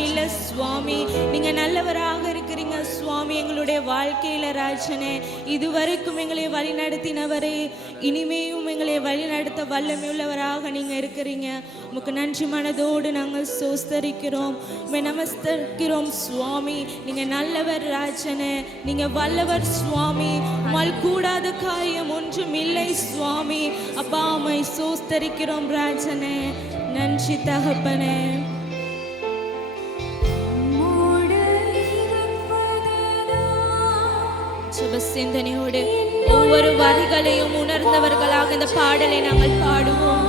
ஒன்றும் இல்லை சுவாமி. நீங்க நல்லவராக இருக்கிறீங்க சுவாமி எங்களுடைய வாழ்க்கையில ராஜனே. இதுவரைக்கும் எங்களை வழி நடத்தினவரே, இனிமேயும் எங்களை வழி நடத்த வல்லமை உள்ளவராக நீங்க இருக்கிறீங்க. உமக்கு நன்றி மனதோடு நாங்கள் சோஸ்தரிக்கிறோம், நமஸ்தரிக்கிறோம் சுவாமி. நீங்க நல்லவர் ராஜனே, நீங்க வல்லவர் சுவாமி. உம்மால் கூடாத காரியம் ஒன்றும் இல்லை சுவாமி. அப்பா உம்மை சோஸ்தரிக்கிறோம் ராஜனே. நன்றி தகப்பனே. சிந்தனையோடு ஒவ்வொரு வரிகளையும் உணர்ந்தவர்களாக இந்த பாடலை நாங்கள் பாடுவோம்.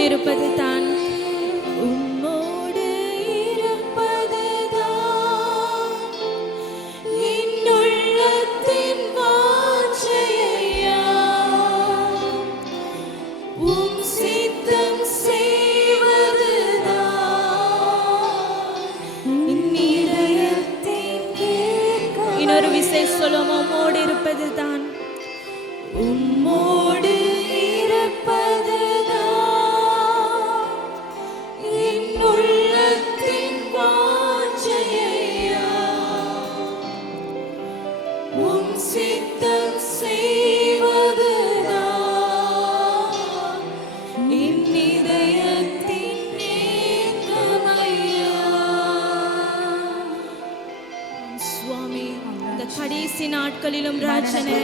உம்மோடு இருப்பது தான், உம்மோடு இருப்பது தான் என் உள்ளத்தின் வாஞ்சையா. உம் சித்தம் செய்வது தான் என் இதயத்தின் ஏக்கம். இன்னொரு விசை சொல்லுவோம், உம்மோடு இருப்பது தான், உம்மோடு இருப்பது தான் என் உள்ளத்தின் வாஞ்சையா. உம் சித்தம் செய்வது தான் என் இதயத்தின் ஏக்கமையா. சுவாமி, இந்த கடைசி நாட்களிலும் ராஜனே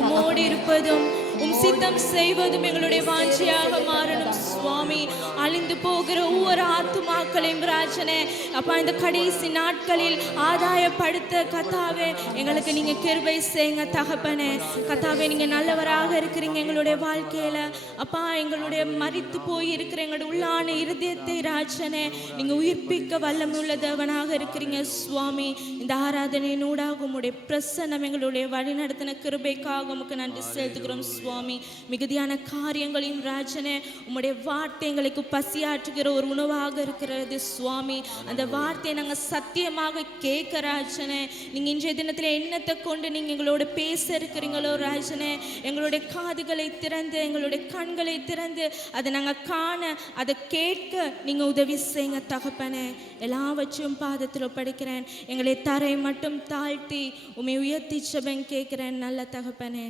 உம்மோடு இருப்பதும் உம் சித்தம் செய்வதும் எங்களுடைய வாஞ்சியாக மாறணும் சுவாமி. அழிந்து போகிற ஒவ்வொரு ஆத்துமாக்களையும் ராஜனே அப்பா இந்த கடைசி நாட்களில் ஆதாயப்படுத்த கத்தாவே எங்களுக்கு நீங்க கிருபை செய்யுங்க தகப்பனே. கத்தாவே நீங்க நல்லவராக இருக்கிறீங்க எங்களுடைய வாழ்க்கையில அப்பா. எங்களுடைய மரித்து போய் இருக்கிற எங்களுடைய உள்ளான இருதயத்தை ராஜனே நீங்க உயிர்ப்பிக்க வல்லமுள்ள தேவனாக இருக்கிறீங்க சுவாமி. இந்த ஆராதனையின் ஊடாக உம்முடைய பிரசன்னம் எங்களுடைய வழிநடத்தின கிருபைக்காக உமக்கு நன்றி செலுத்துகிறோம் சுவாமி. மிகுதியான காரியங்களையும் ராஜனே உம்முடைய வார்த்தை எங்களுக்கு பசியாற்றுகிற ஒரு உணவாக இருக்கிறது சுவாமி. அந்த வார்த்தையை நாங்கள் சத்தியமாக கேட்க ராஜனே. நீங்கள் இன்றைய தினத்தில் எண்ணத்தை கொண்டு நீங்கள் எங்களோட பேச இருக்கிறீங்களோ ராஜனே, எங்களுடைய காதுகளை திறந்து எங்களுடைய கண்களை திறந்து அதை நாங்கள் காண அதை கேட்க நீங்கள் உதவி செய்யுங்க தகப்பனே. எல்லாவற்றையும் பாதத்தில் படிக்கிறேன். எங்களை தரை மட்டும் தாழ்த்தி உம்மை உயர்த்தி ஜெபம் கேட்கிறேன் நல்ல தகப்பனே.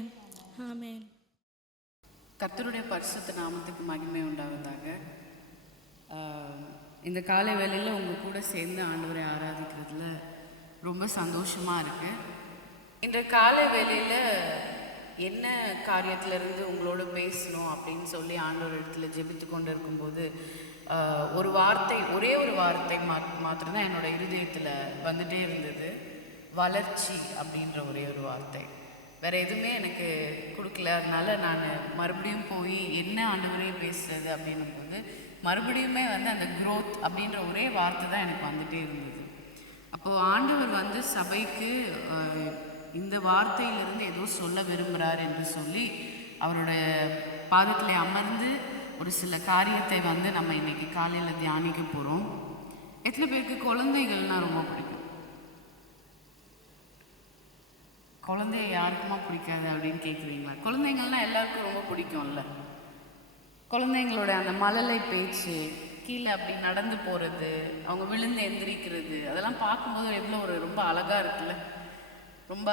ஆமென். கர்த்தருடைய பரிசுத்த நாமத்துக்கு மகிமை உண்டாவதாக. இந்த காலை வேளையில் உங்கள் கூட சேர்ந்து ஆண்டவரை ஆராதிக்கிறதுல ரொம்ப சந்தோஷமாக இருக்குது. இந்த காலை வேளையில் என்ன காரியத்திலேருந்து உங்களோட பேசணும் அப்படின்னு சொல்லி ஆண்டவர் இடத்துல ஜெபித்து கொண்டு இருக்கும்போது ஒரு வார்த்தை, ஒரே ஒரு வார்த்தை மாத்திரம்தான் என்னோடய இருதயத்தில் வந்துகிட்டே இருந்தது. வளர்ச்சி அப்படின்ற ஒரே ஒரு வார்த்தை. வேறு எதுவுமே எனக்கு கொடுக்கல. அதனால் நான் மறுபடியும் போய் என்ன ஆண்டவரே பேசுகிறது அப்படின்னும் போது மறுபடியுமே அந்த க்ரோத் அப்படின்ற ஒரே வார்த்தை தான் எனக்கு வந்துகிட்டே இருந்தது. அப்போது ஆண்டவர் சபைக்கு இந்த வார்த்தையிலிருந்து ஏதோ சொல்ல விரும்புகிறார் என்று சொல்லி அவருடைய பாதத்தில் அமர்ந்து ஒரு சில காரியத்தை நம்ம இன்றைக்கி காலையில் தியானிக்க போகிறோம். எத்தனை பேருக்கு குழந்தைகள்னால் ரொம்ப பிடிக்கும்? குழந்தைய யாருக்குமா பிடிக்காது அப்படின்னு கேட்குறீங்களா? குழந்தைங்கள்னால் எல்லாருக்கும் ரொம்ப பிடிக்கும்ல. குழந்தைங்களோட அந்த மழலை பேச்சு, கீழே அப்படி நடந்து போகிறது, அவங்க விழுந்து எந்திரிக்கிறது, அதெல்லாம் பார்க்கும்போது எவ்வளோ ரொம்ப அழகாக இருக்குல்ல. ரொம்ப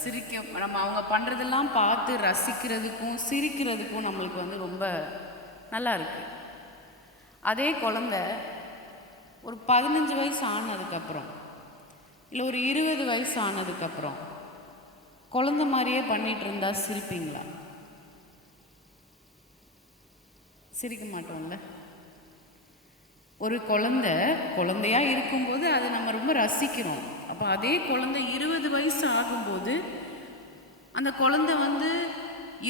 சிரிக்க நம்ம அவங்க பண்ணுறதெல்லாம் பார்த்து ரசிக்கிறதுக்கும் சிரிக்கிறதுக்கும் நம்மளுக்கு ரொம்ப நல்லா இருக்குது. அதே குழந்தை ஒரு 15 வயசு ஆனதுக்கப்புறம் இல்லை ஒரு 20 வயசு ஆனதுக்கப்புறம் குழந்தை மாதிரியே பண்ணிகிட்டு இருந்தால் சிரிப்பீங்களா? சிரிக்க மாட்டோம்ல. ஒரு குழந்தையாக இருக்கும்போது அதை நம்ம ரொம்ப ரசிக்கிறோம். அப்போ அதே குழந்தை 20 வயசு ஆகும்போது அந்த குழந்தை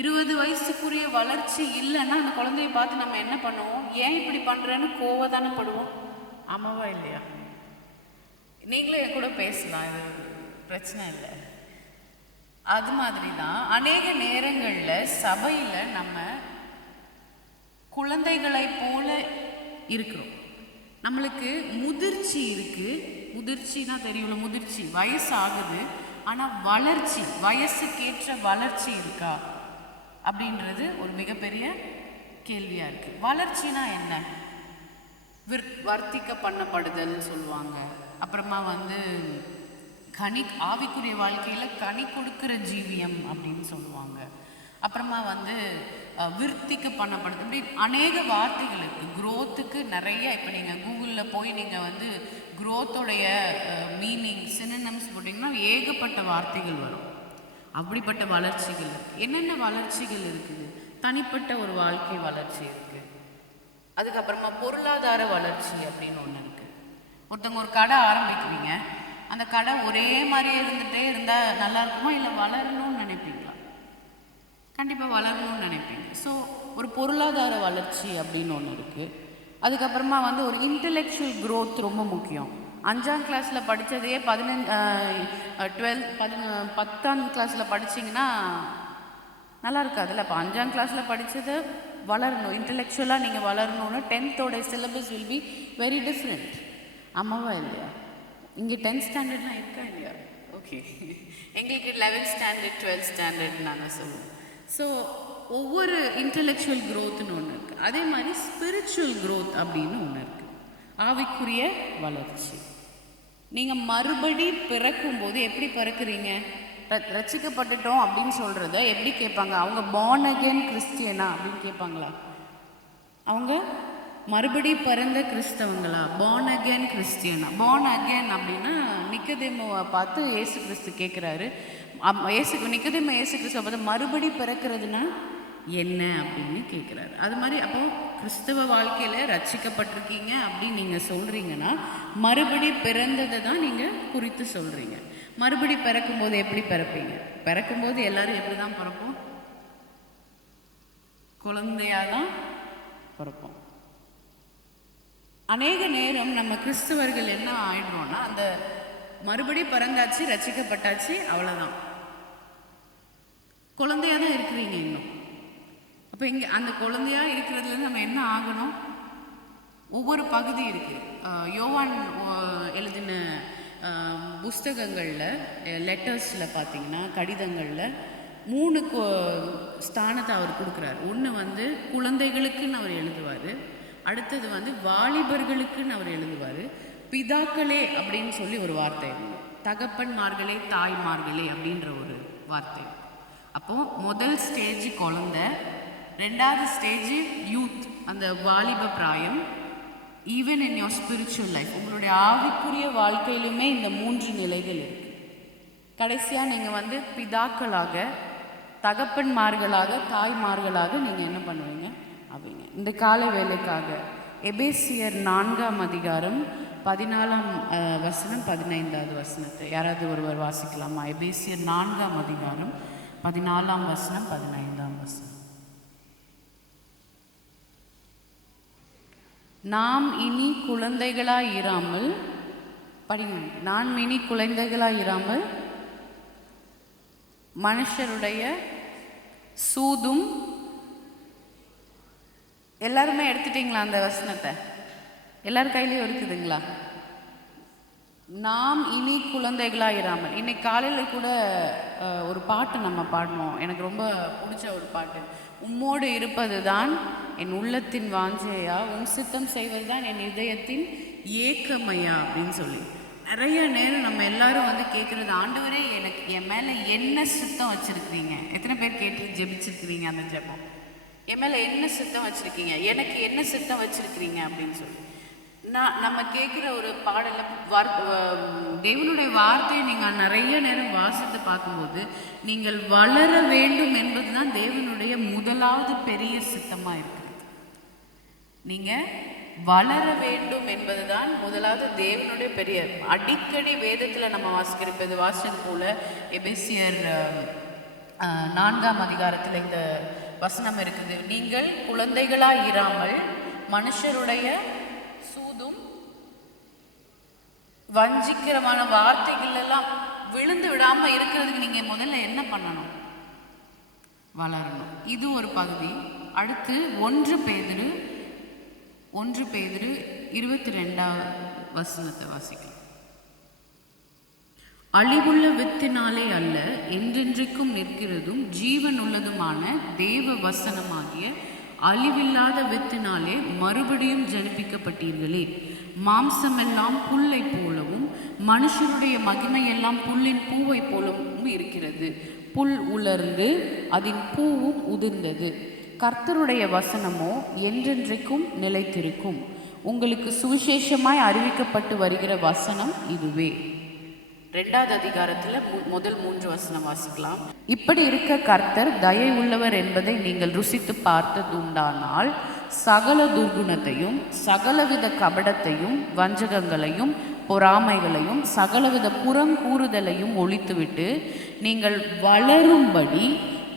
20 வயசுக்குரிய வளர்ச்சி இல்லைன்னா அந்த குழந்தைய பார்த்து நம்ம என்ன பண்ணுவோம்? ஏன் இப்படி பண்ணுறேன்னு கோவதானே படுவோம். ஆமாவா இல்லையா? நீங்களே கூட பேசலாம், இது பிரச்சனை இல்லை. அது மாதிரி தான் அநேக நேரங்களில் சபையில் நம்ம குழந்தைகளை போல இருக்கிறோம். நம்மளுக்கு முதிர்ச்சி இருக்குது. முதிர்ச்சினா தெரியும்ல, முதிர்ச்சி வயசு ஆகுது, ஆனால் வளர்ச்சி, வயசுக்கேற்ற வளர்ச்சி இருக்கா அப்படின்றது ஒரு மிகப்பெரிய கேள்வியாக இருக்குது. வளர்ச்சினா என்ன? வர்த்திக்க பண்ணப்படுதல்னு சொல்லுவாங்க. அப்புறமா ஆவிக்குரிய வாழ்க்கையில் கனி கொடுக்குற ஜீவியம் அப்படின்னு சொல்லுவாங்க. அப்புறமா விருத்திக்க பண்ணப்படுது. இப்படி அநேக வார்த்தைகள் இருக்குது. க்ரோத்துக்கு நிறைய, இப்போ நீங்கள் கூகுளில் போய் நீங்கள் க்ரோத்தோடைய மீனிங் சினோனிம்ஸ் போட்டிங்கன்னா ஏகப்பட்ட வார்த்தைகள் வரும். அப்படிப்பட்ட வளர்ச்சிகள் இருக்குது. என்னென்ன வளர்ச்சிகள் இருக்குது? தனிப்பட்ட ஒரு வாழ்க்கை வளர்ச்சி இருக்குது. அதுக்கப்புறமா பொருளாதார வளர்ச்சி அப்படின்னு ஒன்று இருக்குது. ஒருத்தவங்க ஒரு கடை ஆரம்பிக்கிறீங்க, அந்த கடை ஒரே மாதிரியே இருந்துகிட்டே இருந்தால் நல்லா இருக்குமா, இல்லை வளரணும்னு நினைப்பீங்களா? கண்டிப்பாக வளரணும்னு நினைப்பீங்க. ஸோ ஒரு பொருளாதார வளர்ச்சி அப்படின்னு ஒன்று இருக்குது. அதுக்கப்புறமா வந்து ஒரு இன்டெலெக்சுவல் growth ரொம்ப முக்கியம். 5ஆம் கிளாஸில் படித்ததையே 10ஆம் கிளாஸில் படிச்சிங்கன்னா நல்லா இருக்காதுல்ல. அப்போ 5ஆம் கிளாஸில் படித்ததை வளரணும், இன்டெலெக்சுவலாக நீங்கள் வளரணும்னா 10th syllabus will be very different. ஆமாவா இல்லையா? இங்கே 10th ஸ்டாண்டர்ட்லாம் இருக்கா இல்லையா? ஓகே, எங்களுக்கு 11th ஸ்டாண்டர்ட் 12th ஸ்டாண்டர்ட் நாங்கள் சொல்லுவோம். ஸோ ஒவ்வொரு இன்டெலெக்சுவல் growthன்னு ஒன்று இருக்குது. அதே மாதிரி ஸ்பிரிச்சுவல் growth அப்படின்னு ஒன்று இருக்குது, ஆவிக்குரிய வளர்ச்சி. நீங்கள் மறுபடி பிறக்கும்போது எப்படி பிறக்குறீங்க? ரட்சிக்கப்பட்டுட்டோம் அப்படின்னு சொல்கிறத எப்படி கேட்பாங்க? அவங்க born again கிறிஸ்டியனா அப்படின்னு கேட்பாங்களா? அவங்க மறுபடி பிறந்த கிறிஸ்தவங்களா? born again கிறிஸ்டியனா? born again அப்படின்னா நிக்கதேமுவை பார்த்து இயேசு கிறிஸ்து கேட்குறாரு. நிக்கதேமு இயேசு கிறிஸ்துவை பார்த்து மறுபடி பிறக்கிறதுனா என்ன அப்படின்னு கேட்குறாரு. அது மாதிரி அப்போ கிறிஸ்தவ வாழ்க்கையில் ரட்சிக்கப்பட்டிருக்கீங்க அப்படின்னு நீங்கள் சொல்கிறீங்கன்னா மறுபடி பிறந்ததை தான் நீங்கள் குறித்து சொல்கிறீங்க. மறுபடி பிறக்கும்போது எப்படி பிறப்பீங்க? பிறக்கும்போது எல்லாரும் எப்படி தான் பிறப்போம்? குழந்தையாக தான் பிறப்போம். அநேக நேரம் நம்ம கிறிஸ்தவர்கள் என்ன ஆயிடுறோம்னா, அந்த மறுபடி பிறந்தாச்சு, ரட்சிக்கப்பட்டாச்சு, அவ்வளோதான், குழந்தையாக தான் இருக்கிறீங்க இன்னும். அப்போ இங்கே அந்த குழந்தையாக இருக்கிறதுல நம்ம என்ன ஆகணும்? ஒவ்வொரு பகுதி இருக்குது. யோவான் எழுதின புஸ்தகங்களில், லெட்டர்ஸில் பார்த்தீங்கன்னா, கடிதங்களில் 3 ஸ்தானத்தை அவர் கொடுக்குறார். ஒன்று வந்து குழந்தைகளுக்குன்னு அவர் எழுதுவார், அடுத்தது வந்து வாலிபர்களுக்குன்னு அவர் எழுதுவார், பிதாக்களே அப்படின்னு சொல்லி ஒரு வார்த்தை எழுதுவார், தகப்பன்மார்களே தாய்மார்களே அப்படின்ற ஒரு வார்த்தை. அப்போது முதல் ஸ்டேஜ் குழந்தை, 2வது ஸ்டேஜ் யூத், அந்த வாலிப பிராயம். Even in your spiritual life, உங்களுடைய ஆவிக்குரிய வாழ்க்கையிலுமே இந்த 3 நிலைகள் இருக்குது. கடைசியாக நீங்கள் வந்து பிதாக்களாக, தகப்பன்மார்களாக, தாய்மார்களாக நீங்கள் என்ன பண்ணுவீங்க அப்படிங்க. இந்த கால வேலைக்காக எபேசியர் 4ஆம் அதிகாரம் 14ஆம் வசனம் 15வது வசனத்தை யாராவது ஒருவர் வாசிக்கலாமா? எபேசியர் 4ஆம் அதிகாரம் 14ஆம் வசனம் 15ஆம் வசனம். நாம் இனி குழந்தைகளாய் இராமல், படிங்க, நான் இனி குழந்தைகளாய் இராமல் மனுஷருடைய சூதும், எல்லாருமே எடுத்துட்டீங்களா அந்த வசனத்தை? எல்லார் கையிலையும் இருக்குதுங்களா? நாம் இனி குழந்தைகளாக இராமல். இன்னைக்கு காலையில் கூட ஒரு பாட்டு நம்ம பாடணும், எனக்கு ரொம்ப பிடிச்ச ஒரு பாட்டு. உம்மோடு இருப்பது தான் என் உள்ளத்தின் வாஞ்சையா, உன் சித்தம் செய்வது தான் என் இதயத்தின் ஏக்கமையா அப்படின்னு சொல்லி. நிறைய நேரம் நம்ம எல்லாரும் வந்து கேட்குறது, ஆண்டவரே எனக்கு என் மேலே என்ன சித்தம் வச்சுருக்கிறீங்க? எத்தனை பேர் கேட்டு ஜெபிச்சிருக்கிறீங்க அந்த ஜெபம்? என் மேலே என்ன சித்தம் வச்சுருக்கீங்க, எனக்கு என்ன சித்தம் வச்சுருக்கிறீங்க அப்படின்னு சொல்லி நம்ம கேட்குற ஒரு பாடலை, தேவனுடைய வார்த்தையை நீங்கள் நிறைய நேரம் வாசித்து பார்க்கும்போது நீங்கள் வளர வேண்டும் என்பது தான் தேவனுடைய முதலாவது பெரிய சித்தமாக இருக்குது. நீங்கள் வளர வேண்டும் என்பது தான் முதலாவது தேவனுடைய பெரிய, அடிக்கடி வேதத்தில் நம்ம வாசிக்கிறது வாசிச்சது போல எபேசியர் 4ஆம் அதிகாரத்தில் இந்த வசனம் இருக்குது. நீங்கள் குழந்தைகளாக இராமல் மனுஷருடைய சூதும் வஞ்சிக்கிறமான வார்த்தைகள் எல்லாம் விழுந்து விடாம இருக்கிறதுக்கு நீங்க முதல்ல என்ன பண்ணணும்? வளரணும். இது ஒரு பகுதி. அடுத்து 1 பேதுரு 22ஆம் வசனத்தை வாசிக்கலாம். அழிவுள்ள வித்தினாலே அல்ல, என்றென்றைக்கும் நிற்கிறதும் ஜீவன் உள்ளதுமான தேவ வசனமாகிய அழிவில்லாத வித்தினாலே மறுபடியும் ஜனிப்பிக்கப்பட்டீர்களே. மாம்சமெல்லாம் புல்லை போலவும் மனுஷருடைய மகிமையெல்லாம் புல்லின் பூவை போலவும் இருக்கிறது. புல் உலர்ந்து அதன் பூவும் உதிர்ந்தது, கர்த்தருடைய வசனமோ என்றென்றைக்கும் நிலைத்திருக்கும். உங்களுக்கு சுவிசேஷமாய் அறிவிக்கப்பட்டு வருகிற வசனம் இதுவே. 2வது அதிகாரத்தில் முதல் 3 வசனம் வாசிக்கலாம். இப்படி இருக்க கர்த்தர் தயை உள்ளவர் என்பதை நீங்கள் ருசித்து பார்த்ததுண்டானால் சகல துர்குணத்தையும் சகலவித கபடத்தையும் வஞ்சகங்களையும் பொறாமைகளையும் சகலவித புறங்கூறுதலையும் ஒழித்துவிட்டு நீங்கள் வளரும்படி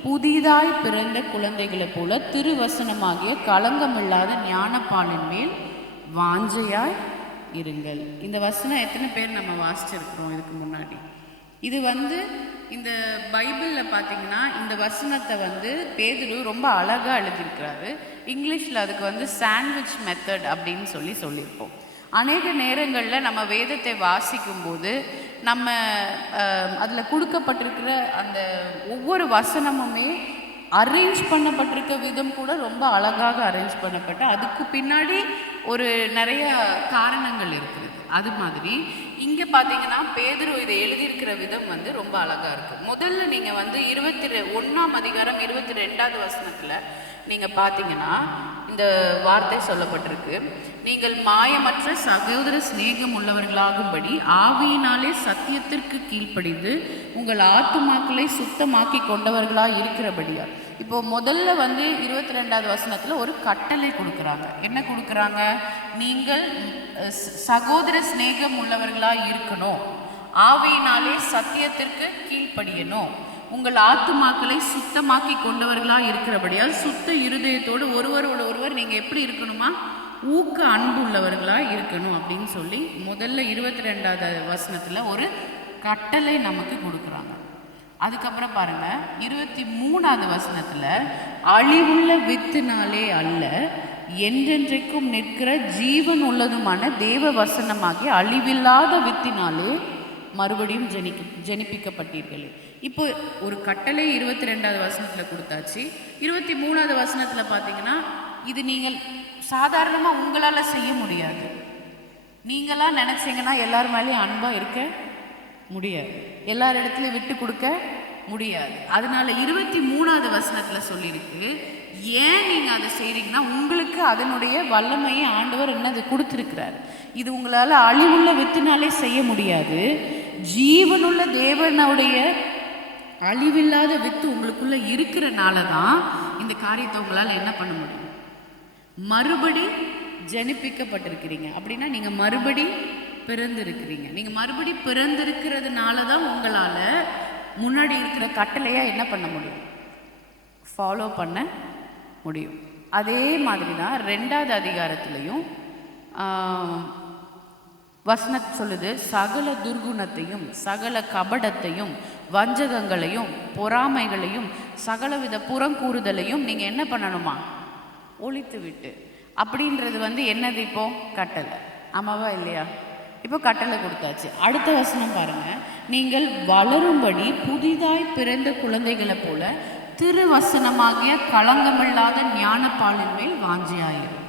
புதிதாய் பிறந்த குழந்தைகளைப் போல திருவசனமாகிய களங்கமில்லாத ஞானப்பாலின் மேல் வாஞ்சையாய் இருங்கள். இந்த வசனம் எத்தனை பேர் நம்ம வாசிச்சிருக்கிறோம் இதுக்கு முன்னாடி? இது இந்த பைபிளில் பார்த்தீங்கன்னா இந்த வசனத்தை பேதுரு ரொம்ப அழகாக எழுதியிருக்கிறாரு. இங்கிலீஷில் அதுக்கு சாண்ட்விச் மெத்தட் அப்படின்னு சொல்லியிருப்போம். அநேக நேரங்களில் நம்ம வேதத்தை வாசிக்கும்போது நம்ம அதில் கொடுக்கப்பட்டிருக்கிற அந்த ஒவ்வொரு வசனமுமே அரேஞ்ச் பண்ணப்பட்டிருக்க விதம் கூட ரொம்ப அழகாக அரேஞ்ச் பண்ணப்பட்ட அதுக்கு பின்னாடி ஒரு நிறைய காரணங்கள் இருக்குது. அது மாதிரி இங்கே பார்த்தீங்கன்னா பேதுரு இதை எழுதியிருக்கிற விதம் ரொம்ப அழகாக இருக்குது. முதல்ல நீங்கள் 21ஆம் அதிகாரம் 22வது வசனத்தில் நீங்கள் பார்த்தீங்கன்னா இந்த வார்த்தை சொல்லப்பட்டிருக்கு, நீங்கள் மாயமற்ற சகோதர சிநேகம் உள்ளவர்களாகும்படி ஆவியினாலே சத்தியத்திற்கு கீழ்ப்படிந்து உங்கள் ஆத்துமாக்களை சுத்தமாக்கி கொண்டவர்களாக இருக்கிறபடியா. இப்போ முதல்ல 22வது வசனத்தில் ஒரு கட்டளை கொடுக்குறாங்க. என்ன கொடுக்குறாங்க? நீங்கள் சகோதர சிநேகம் உள்ளவர்களாக இருக்கணும், ஆவியினாலே சத்தியத்திற்கு கீழ்ப்படியணும், உங்கள் ஆத்துமாக்களை சுத்தமாக்கி கொண்டவர்களாக இருக்கிறபடியால் சுத்த இருதயத்தோடு ஒருவரோட ஒருவர் நீங்கள் எப்படி இருக்கணுமா? ஊக்க அன்பு உள்ளவர்களாக இருக்கணும் அப்படின்னு சொல்லி முதல்ல 22வது வசனத்தில் ஒரு கட்டளை நமக்கு கொடுக்குறாங்க. அதுக்கப்புறம் பாருங்க 23வது வசனத்தில் அழிவுள்ள வித்தினாலே அல்ல என்றென்றைக்கும் நிற்கிற ஜீவன் உள்ளதுமான தேவ வசனமாகிய அழிவில்லாத வித்தினாலே மறுபடியும் ஜனிப்பிக்கப்பட்டீர்களே. இப்போ ஒரு கட்டளை 22வது வசனத்தில் கொடுத்தாச்சு. 23வது வசனத்தில் பார்த்தீங்கன்னா இது நீங்கள் சாதாரணமாக உங்களால் செய்ய முடியாது. நீங்களாக நினச்சிங்கன்னா எல்லார் மேலேயும் அன்பாக இருக்க முடியாது, எல்லார் இடத்துலையும் விட்டு கொடுக்க முடியாது. அதனால 23வது வசனத்தில் சொல்லியிருக்கு, ஏன் நீங்கள் அதை செய்கிறீங்கன்னா உங்களுக்கு அதனுடைய வல்லமையை ஆண்டவர் என்னது கொடுத்துருக்கிறார். இது உங்களால் அழிவுள்ள வித்தினாலே செய்ய முடியாது. ஜீவனுள்ள தேவனுடைய அழிவில்லாத வித்து உங்களுக்குள்ள இருக்கிறனால தான் இந்த காரியத்தை உங்களால் என்ன பண்ண முடியும்? மறுபடி ஜனிப்பிக்கப்பட்டிருக்கிறீங்க. அப்படின்னா நீங்கள் மறுபடி பிறந்திருக்கிறீங்க. நீங்கள் மறுபடி பிறந்திருக்கிறதுனால தான் உங்களால் முன்னாடி இருக்கிற கட்டளையாக என்ன பண்ண முடியும்? ஃபாலோ பண்ண முடியும். அதே மாதிரி தான் 2வது அதிகாரத்துலேயும் வசனம் சொல்லுது, சகல துர்குணத்தையும் சகல கபடத்தையும் வஞ்சகங்களையும் பொறாமைகளையும் சகலவித புறங்கூறுதலையும் நீங்கள் என்ன பண்ணணுமா? ஒழித்து விட்டு. அப்படின்றது என்னது? இப்போ கட்டளை. ஆமாவா இல்லையா? இப்போ கட்டளை கொடுத்தாச்சு. அடுத்த வசனம் பாருங்க, நீங்கள் வளரும்படி புதிதாய் பிறந்த குழந்தைகளை போல திருவசனமாகிய களங்கமில்லாத ஞானப்பாலின் மேல் வாஞ்சியாயிரும்.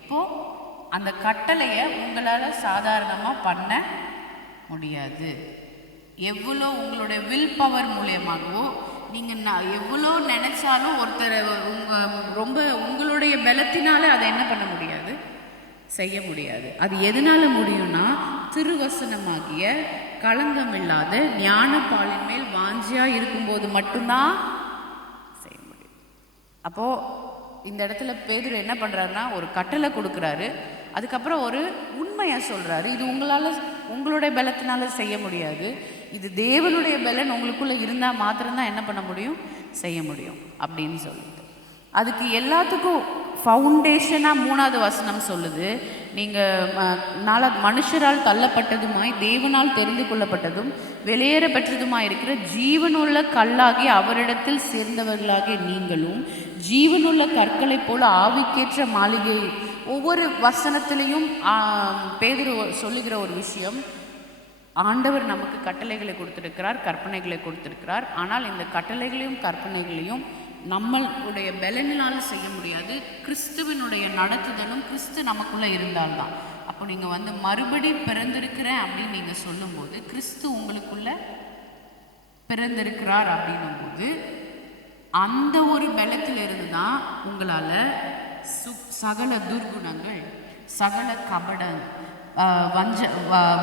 இப்போ அந்த கட்டளையை உங்களால் சாதாரணமாக பண்ண முடியாது. எவ்வளோ உங்களுடைய வில் பவர் மூலியமாகவோ நீங்கள் எவ்வளோ நினச்சாலும் ஒருத்தரை ரொம்ப உங்களுடைய பலத்தினால அதை என்ன பண்ண முடியாது, செய்ய முடியாது. அது எதனால முடியும்னா திருவசனமாகிய களங்கமில்லாத ஞானப்பாலின் மேல் வாஞ்சியாக இருக்கும்போது மட்டும்தான் செய்ய முடியும். அப்போது இந்த இடத்துல பேதுரு என்ன பண்ணுறாருன்னா ஒரு கட்டளை கொடுக்குறாரு, அதுக்கப்புறம் ஒரு உண்மையை சொல்கிறாரு. இது உங்களுடைய பலத்தினால செய்ய முடியாது, இது தேவனுடைய பலன் உங்களுக்குள்ளே இருந்தால் மாத்திரம்தான் என்ன பண்ண முடியும், செய்ய முடியும் அப்படின்னு சொல்லிட்டு அதுக்கு எல்லாத்துக்கும் ஃபவுண்டேஷனாக 3வது வசனம் சொல்லுது, நீங்கள் மனுஷரால் தள்ளப்பட்டதுமாய் தேவனால் தெரிந்து கொள்ளப்பட்டதும் வெளியேற பெற்றதுமாய் இருக்கிற ஜீவனுள்ள கல்லாகி அவரிடத்தில் சேர்ந்தவர்களாகிய நீங்களும் ஜீவனுள்ள கற்களை போல ஆவிக்கேற்ற மாளிகை. ஒவ்வொரு வசனத்திலையும் பேதுரு சொல்லுகிற ஒரு விஷயம், ஆண்டவர் நமக்கு கட்டளைகளை கொடுத்திருக்கிறார், கற்பனைகளை கொடுத்திருக்கிறார். ஆனால் இந்த கட்டளைகளையும் கற்பனைகளையும் நம்மளுடைய பலனினால் செய்ய முடியாது. கிறிஸ்துவனுடைய நடத்துதலும் கிறிஸ்து நமக்குள்ளே இருந்தால்தான். அப்போ நீங்கள் மறுபடி பிறந்திருக்கிறேன் அப்படின்னு நீங்கள் சொல்லும்போது கிறிஸ்து உங்களுக்குள்ள பிறந்திருக்கிறார் அப்படின்னும்போது அந்த ஒரு பலத்திலிருந்து தான் உங்களால் சகல துர்குணங்கள் சகல கபடம்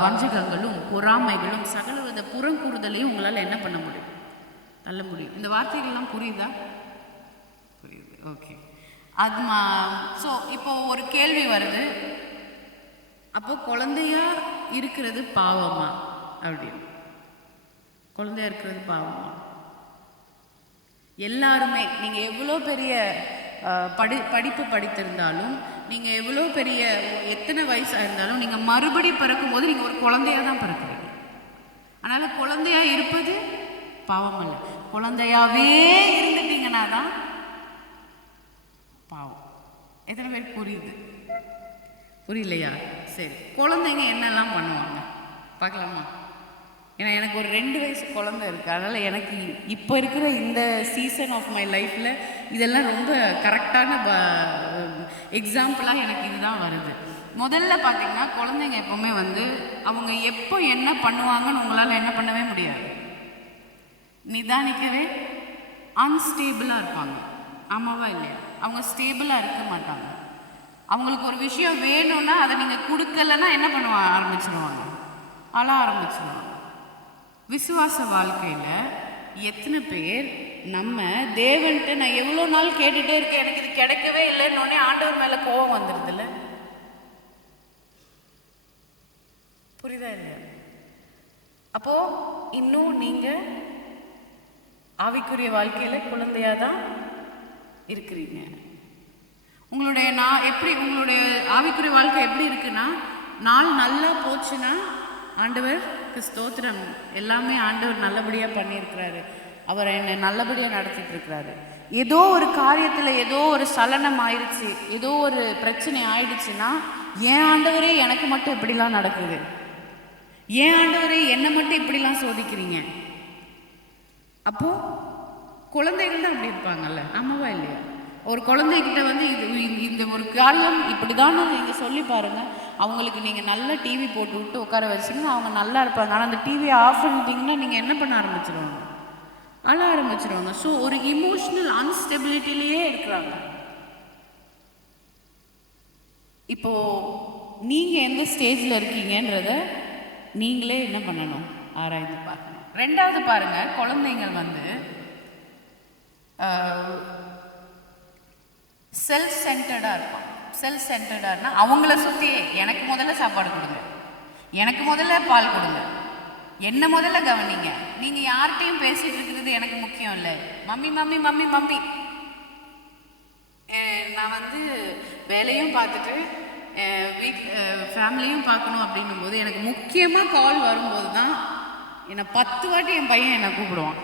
வஞ்சகங்களும் பொறாமைகளும் சகலவித புறங்கூறுதலையும் உங்களால் என்ன பண்ண முடியும், தள்ள முடியும். இந்த வார்த்தைகள்லாம் புரியுதா? புரியுது, ஓகே. அது ஸோ இப்போ ஒரு கேள்வி வருது, அப்போ குழந்தையா இருக்கிறது பாவமா அப்படின்னு? குழந்தையா இருக்கிறது பாவமா? எல்லாருமே நீங்கள் எவ்வளோ பெரிய படிப்பு படித்திருந்தாலும், நீங்கள் எவ்வளோ பெரிய எத்தனை வயசாக இருந்தாலும், நீங்கள் மறுபடி பிறக்கும் போது நீங்கள் ஒரு குழந்தையாக தான் பிறக்கிறீங்க. அதனால் குழந்தையாக இருப்பது பாவம் இல்லை. குழந்தையாகவே இருந்துட்டீங்கன்னா தான் பாவம். எத்தனை பேர் புரியுது? புரியலையா? சரி, குழந்தைங்க என்னெல்லாம் பண்ணுவாங்க பார்க்கலாமா? ஏன்னா எனக்கு ஒரு 2 வயசு குழந்தை இருக்குது. அதனால் எனக்கு இப்போ இருக்கிற இந்த சீசன் ஆஃப் மை லைஃப்பில் இதெல்லாம் ரொம்ப கரெக்டான எக்ஸாம்பிளாக எனக்கு இதுதான் வருது. முதல்ல பார்த்திங்கன்னா, குழந்தைங்க எப்போவுமே வந்து அவங்க எப்போ என்ன பண்ணுவாங்கன்னு உங்களால் என்ன பண்ணவே முடியாது. நிதானிக்கவே அன்ஸ்டேபிளாக இருப்பாங்க. ஆமாவா இல்லையா? அவங்க ஸ்டேபிளாக இருக்க மாட்டாங்க. அவங்களுக்கு ஒரு விஷயம் வேணும்னா அதை நீங்கள் கொடுக்கலன்னா என்ன ஆரம்பிச்சிடுவாங்க? அழ ஆரம்பிச்சிடுவாங்க. விசுவாச வாழ்க்கையில் எத்தனை பேர் நம்ம தேவன்ட்டு நான் எவ்வளோ நாள் கேட்டுகிட்டே இருக்கேன், எனக்கு இது கிடைக்கவே இல்லைன்னு ஆண்டவர் மேலே கோபம் வந்துடுதுல்ல? புரியுதா இல்லையா? அப்போது இன்னும் நீங்கள் ஆவிக்குரிய வாழ்க்கையில் குழந்தையாக தான் இருக்கிறீங்க. உங்களுடைய உங்களுடைய ஆவிக்குரிய வாழ்க்கை எப்படி இருக்குன்னா, நாள் நல்லா போச்சுன்னா ஆண்டவருக்கு ஸ்தோத்திரம், எல்லாமே ஆண்டவர் நல்லபடியாக பண்ணியிருக்கிறாரு, அவர் என்னை நல்லபடியாக நடத்திட்டு இருக்கிறாரு. ஏதோ ஒரு காரியத்தில் ஏதோ ஒரு சலனம் ஆயிடுச்சு, ஏதோ ஒரு பிரச்சனை ஆயிடுச்சுன்னா, ஏன் ஆண்டவரே எனக்கு மட்டும் இப்படிலாம் நடக்குது, ஏன் ஆண்டவரே என்னை மட்டும் இப்படிலாம் சோதிக்கிறீங்க? அப்போது குழந்தைகள் தான் அப்படி இருப்பாங்கல்ல, ஆமாவா இல்லையா? ஒரு குழந்தைகிட்ட வந்து இந்த ஒரு காரியம் இப்படி தான் நீங்கள் சொல்லி பாருங்கள், அவங்களுக்கு நீங்கள் நல்ல டிவி போட்டு விட்டு உட்கார வச்சிங்கன்னா அவங்க நல்லா இருப்பாங்க. ஆனால் அந்த டிவியை ஆஃப் பண்ணிட்டீங்கன்னா நீங்கள் என்ன பண்ண ஆரம்பிச்சிருவாங்க? அழ ஆரம்பிச்சிருவாங்க. ஸோ ஒரு இமோஷ்னல் அன்ஸ்டெபிலிட்டிலேயே இருக்கிறாங்க. இப்போது நீங்கள் எந்த ஸ்டேஜில் இருக்கீங்கன்றத நீங்களே என்ன பண்ணணும்? ஆராய்ந்து பார்க்கணும். 2வது பாருங்கள், குழந்தைங்கள் வந்து செல்ஃப் சென்டர்டாக இருக்கும். செல்ஃப் சென்டர்டாகனா அவங்கள சுற்றி எனக்கு முதல்ல சாப்பாடு கொடுங்க, எனக்கு முதல்ல பால் கொடுங்க, என்ன முதல்ல கவனிங்க, நீங்கள் யார்கிட்டையும் பேசிகிட்டு இருக்கிறது எனக்கு முக்கியம் இல்லை, மம்மி மம்மி மம்மி மம்மி. நான் வந்து வேலையும் பார்த்துட்டு வீட்டில் ஃபேமிலியும் பார்க்கணும் அப்படின்னும் போது எனக்கு முக்கியமாக கால் வரும்போது தான் என்னை 10 வாட்டி என் பையன் என்னை கூப்பிடுவான்,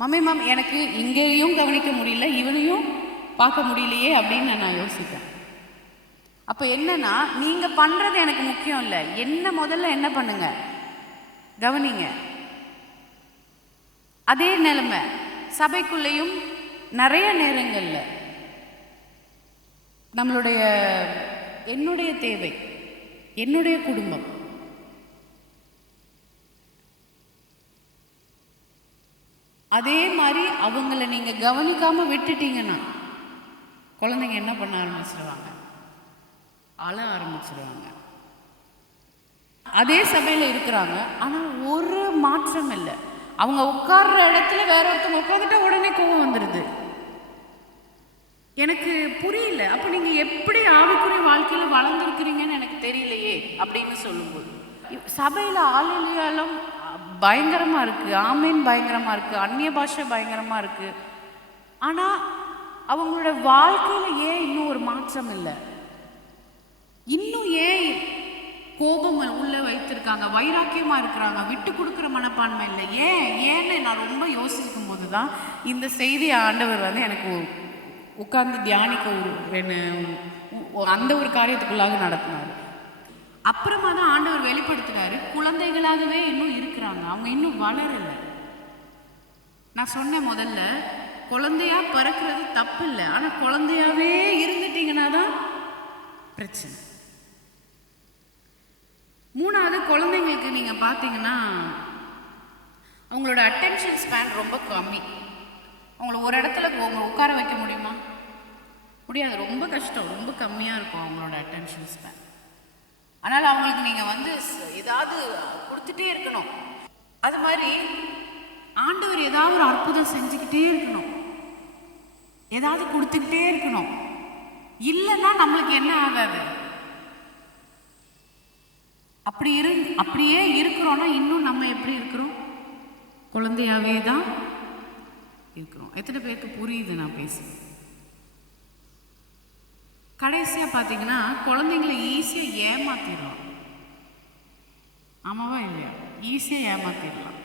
மம்மி மம்மி. எனக்கு இங்கேயும் கவனிக்க முடியல, இவனையும் பார்க்க முடியலையே அப்படின்னு நான் யோசிப்பேன். அப்போ என்னன்னா, நீங்கள் பண்ணுறது எனக்கு முக்கியம் இல்லை, என்ன முதல்ல என்ன பண்ணுங்க, கவனிங்க. அதே நிலைமை சபைக்குள்ளேயும் நிறைய நேரங்களில் என்னுடைய தேவை, என்னுடைய குடும்பம், அதே மாதிரி அவங்கள நீங்கள் கவனிக்காமல் விட்டுட்டீங்கன்னா குழந்தைங்க என்ன பண்ண ஆரம்பிச்சிடுவாங்க? அழ ஆரம்பிச்சிடுவாங்க. அதே சபையில் இருக்கிறாங்க, ஆனால் ஒரு மாற்றம் இல்லை. அவங்க உட்கார்ற இடத்துல வேற ஒருத்தவங்க உட்காந்துட்டா உடனே கோவம் வந்துடுது. எனக்கு புரியல. அப்போ நீங்கள் எப்படி ஆவிக்குரிய வாழ்க்கையில் வளர்ந்துருக்கிறீங்கன்னு எனக்கு தெரியலையே அப்படின்னு சொல்லும்போது, சபையில் ஆளுநர்களும் பயங்கரமாக இருக்குது, ஆமீன் பயங்கரமாக இருக்குது, அந்நிய பாஷை பயங்கரமாக இருக்குது. ஆனால் அவங்களோட வாழ்க்கையில் ஏன் இன்னும் ஒரு மாற்றம் இல்லை? இன்னும் ஏன் கோபம் உள்ள வைத்திருக்காங்க, வைராக்கியமாக இருக்கிறாங்க, விட்டு கொடுக்குற மனப்பான்மை இல்லை? ஏன்னு நான் ரொம்ப யோசிக்கும் போது தான் இந்த செய்தி ஆண்டவர் வந்து எனக்கு உட்கார்ந்து தியானிக்க அந்த ஒரு காரியத்துக்குள்ளாக நடத்தினார். அப்புறமா தான் ஆண்டவர் வெளிப்படுத்தினாரு, குழந்தைகளாகவே இன்னும் இருக்கிறாங்க, அவங்க இன்னும் வளரலை. நான் சொன்னேன் முதல்ல, குழந்தையா பிறக்கிறது தப்பு இல்லை, ஆனால் குழந்தையாவே இருந்துட்டீங்கன்னா தான் பிரச்சனை. 3வது, குழந்தைங்களுக்கு நீங்கள் பார்த்தீங்கன்னா அவங்களோட அட்டென்ஷன் ஸ்பேன் ரொம்ப கம்மி. அவங்கள ஒரு இடத்துல உட்கார வைக்க முடியுமா? முடியாது, ரொம்ப கஷ்டம், ரொம்ப கம்மியாக இருக்கும் அவங்களோட அட்டென்ஷன் ஸ்பேன். அதனால் அவங்களுக்கு நீங்கள் வந்து ஏதாவது கொடுத்துட்டே இருக்கணும். அது மாதிரி ஆண்டவர் ஏதாவது ஒரு அற்புதம் செஞ்சுக்கிட்டே இருக்கணும், ஏதாவது கொடுத்துக்கிட்டே இருக்கணும். இல்லைன்னா நம்மளுக்கு என்ன ஆகாது? அப்படியே இருக்கிறோன்னா இன்னும் நம்ம எப்படி இருக்கிறோம்? குழந்தையாவே தான் இருக்கிறோம். எத்தனை பேருக்கு புரியுது நான் பேசுகிறேன்? கடைசியாக பார்த்தீங்கன்னா குழந்தைங்களை ஈஸியாக ஏமாத்திடலாம். ஆமாவா இல்லையா? ஈஸியாக ஏமாத்திடலாம்.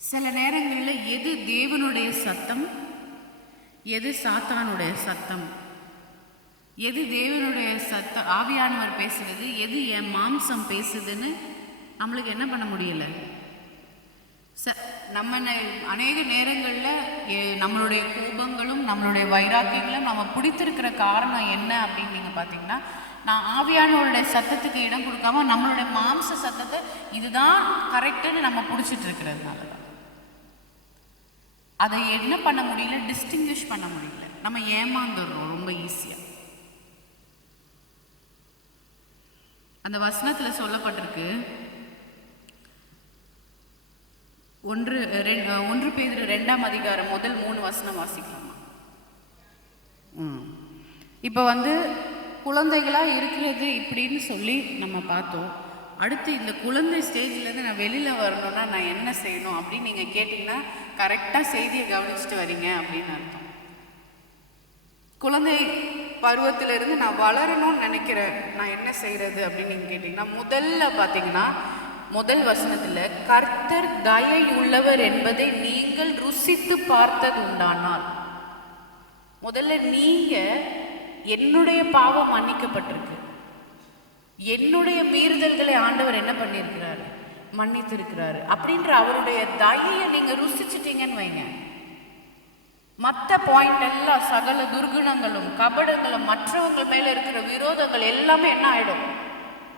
சில நேரங்களில் எது தேவனுடைய சத்தம், எது சாத்தானுடைய சத்தம், எது தேவனுடைய சத்தம் ஆவியானவர் பேசுறது, எது என் மாம்சம் பேசுதுன்னு நம்மளுக்கு என்ன பண்ண முடியல. நம்ம அநேக நேரங்களில் நம்மளுடைய கோபங்களும் நம்மளுடைய வைராக்கியங்களும் நம்ம பிடித்திருக்கிற காரணம் என்ன அப்படின்னு நீங்கள் பார்த்தீங்கன்னா, நான் ஆவியானவருடைய சத்தத்துக்கு இடம் கொடுக்காம நம்மளுடைய மாம்ச சத்தத்தை இதுதான் கரெக்டுன்னு நம்ம பிடிச்சிட்டு இருக்கிறதுனால தான் அதை என்ன பண்ண முடியல, டிஸ்டிங்விஷ் பண்ண முடியல. நம்ம ஏமாந்துடுறோம் ரொம்ப ஈஸியாக. அந்த வசனத்தில் சொல்லப்பட்டிருக்கு, 1 பேதுரு 2ஆம் அதிகாரம் முதல் 3 வசனம் வாசிக்கலாமா? இப்போ குழந்தைகளாக இருக்கிறது இப்படின்னு சொல்லி நம்ம பார்த்தோம். அடுத்து இந்த குழந்தை ஸ்டேஜ்லேருந்து நான் வெளியில் வரணும்னா நான் என்ன செய்யணும் அப்படின்னு நீங்கள் கேட்டிங்கன்னா கரெக்டாக செய்தியை கவனிச்சுட்டு வரீங்க அப்படின்னு அர்த்தம். குழந்தை பருவத்திலிருந்து நான் வளரணும்னு நினைக்கிறேன், நான் என்ன செய்கிறது அப்படின்னு நீங்கள் கேட்டிங்கன்னா, முதல்ல பார்த்தீங்கன்னா முதல் வசனத்தில் கர்த்தர் தயை உள்ளவர் என்பதை நீங்கள் ருசித்து பார்த்தது உண்டானால், முதல்ல நீங்கள் என்னுடைய பாவம் மன்னிக்கப்பட்டிருக்கு, என்னுடைய மீறுதல்களை ஆண்டவர் என்ன பண்ணியிருக்கிறாரு, மன்னித்திருக்கிறாரு அப்படின்ற அவருடைய தயையை நீங்கள் ருசிச்சிட்டீங்கன்னு வைங்க, மற்ற பாயிண்ட் எல்லாம் சகல துர்குணங்களும் கபடங்களும் மற்றவங்க மேலே இருக்கிற விரோதங்கள் எல்லாமே என்ன ஆகிடும்,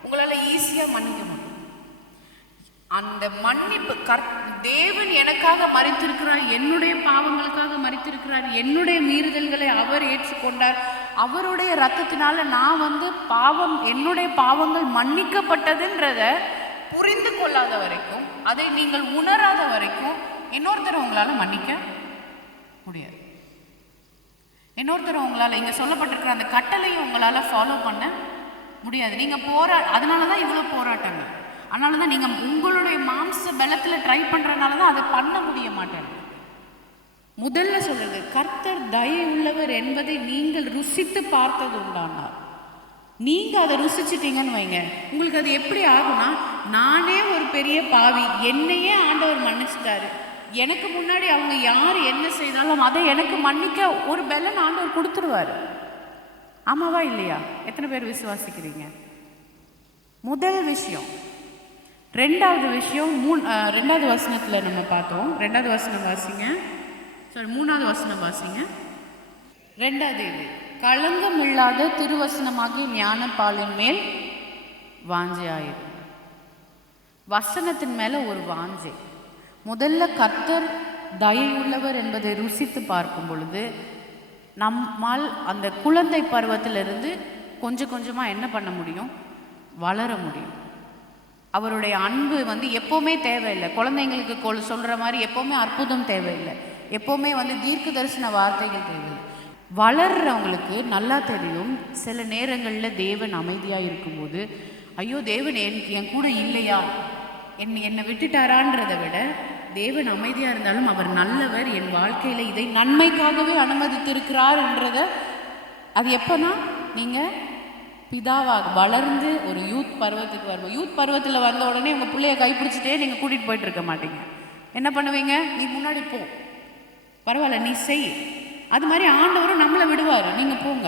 உங்களால் ஈஸியாக மன்னிக்க முடியும். அந்த மன்னிப்பு தேவன் எனக்காக மரித்திருக்கிறார், என்னுடைய பாவங்களுக்காக மரித்திருக்கிறார், என்னுடைய மீறுதல்களை அவர் ஏற்றுக்கொண்டார், அவருடைய இரத்தத்தினால நான் பாவம், என்னுடைய பாவங்கள் மன்னிக்கப்பட்டதுன்றத புரிந்து கொள்ளாத வரைக்கும், அதை நீங்கள் உணராத வரைக்கும் இன்னொருத்தரை உங்களால் மன்னிக்க முடியாது. இன்னொருத்தரை உங்களால் இங்கே சொல்லப்பட்டிருக்கிற அந்த கட்டளையை உங்களால் ஃபாலோ பண்ண முடியாது. நீங்கள் அதனால தான் இவ்வளோ போராட்டங்கள், அதனால தான் நீங்கள் உங்களுடைய மாம்ச பலத்தில் ட்ரை பண்ணுறதுனால தான் அதை பண்ண முடிய மாட்டேன். முதல்ல சொல்றது கர்த்தர் தயை உள்ளவர் என்பதை நீங்கள் ருசித்து பார்த்தது உண்டானார். நீங்கள் அதை ருசிச்சிட்டீங்கன்னு வைங்க, உங்களுக்கு அது எப்படி ஆகும்னா, நானே ஒரு பெரிய பாவி, என்னையே ஆண்டவர் மன்னிச்சிட்டாரு, எனக்கு முன்னாடி அவங்க யார் என்ன செய்தாலும் அதை எனக்கு மன்னிக்க ஒரு பலன் ஆண்டவர் கொடுத்துருவார். ஆமாவா இல்லையா? எத்தனை பேர் விசுவாசிக்கிறீங்க? முதல் விஷயம். ரெண்டாவது விஷயம், 2வது வசனத்தில் நம்ம பார்த்தோம். 2வது வசனம் வாசிங்க. 3வது வசனம் வாசிங்க. 2வது இது களங்கம் இல்லாத திருவசனமாகிய ஞான பாலின் மேல் வாஞ்சையாயிரு. வசனத்தின் மேலே ஒரு வாஞ்சை. முதல்ல கர்த்தர் தயை உள்ளவர் என்பதை ருசித்து பார்க்கும் பொழுது நம்மால் அந்த குழந்தை பருவத்திலிருந்து கொஞ்சம் கொஞ்சமாக என்ன பண்ண முடியும், வளர முடியும். அவருடைய அன்பு எப்போவுமே தேவையில்லை. குழந்தைங்களுக்கு சொல்கிற மாதிரி எப்போவுமே அற்புதம் தேவையில்லை, எப்போவுமே தீர்க்க தரிசன வார்த்தைகள் தேவையில்லை. வளர்கிறவங்களுக்கு நல்லா தெரியும், சில நேரங்களில் தேவன் அமைதியாக இருக்கும்போது, ஐயோ தேவன் என் கூட இல்லையா, என்னை விட்டுட்டாரான்றதை விட, தேவன் அமைதியாக இருந்தாலும் அவர் நல்லவர், என் வாழ்க்கையில் இதை நன்மைக்காகவே அனுமதித்திருக்கிறார் என்றதை, அது எப்போனா நீங்கள் பிதாவாக வளர்ந்து ஒரு யூத் பருவத்துக்கு வரும்போது, யூத் பருவத்தில் வந்த உடனே உங்கள் பிள்ளைய கைப்பிடிச்சிட்டே நீங்கள் கூட்டிகிட்டு போயிட்டு இருக்க மாட்டீங்க. என்ன பண்ணுவீங்க, நீ முன்னாடி போ, பரவாயில்ல நீ செய். அது மாதிரி ஆண்டவரும் நம்மளை விடுவார், நீங்கள் போங்க.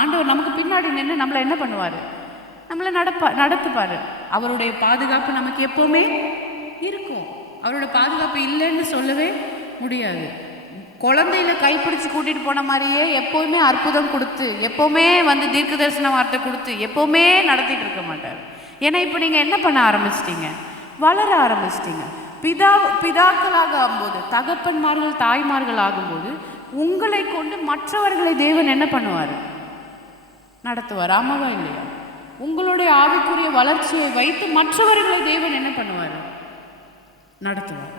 ஆண்டவர் நமக்கு பின்னாடி நின்று நம்மளை என்ன பண்ணுவார், நம்மளை நடத்துப்பார். அவருடைய பாதுகாப்பு நமக்கு எப்போவுமே இருக்கும். அவரோட பாதுகாப்பு இல்லைன்னு சொல்லவே முடியாது. குழந்தையில கைப்பிடிச்சு கூட்டிகிட்டு போன மாதிரியே எப்போவுமே அற்புதம் கொடுத்து, எப்போவுமே தீர்க்க தரிசன வார்த்தை கொடுத்து எப்போவுமே நடத்திட்டு இருக்க மாட்டார். ஏன்னா இப்போ நீங்கள் என்ன பண்ண ஆரம்பிச்சிட்டீங்க, வளர ஆரம்பிச்சிட்டீங்க. பிதாக்களாக ஆகும்போது, தகப்பன்மார்கள் தாய்மார்கள் ஆகும்போது உங்களை கொண்டு மற்றவர்களை தேவன் என்ன பண்ணுவார், நடத்துவார். ஆமாவா இல்லையா? உங்களுடைய ஆவிக்குரிய வளர்ச்சியை வைத்து மற்றவர்களை தேவன் என்ன பண்ணுவார், நடத்துவார்.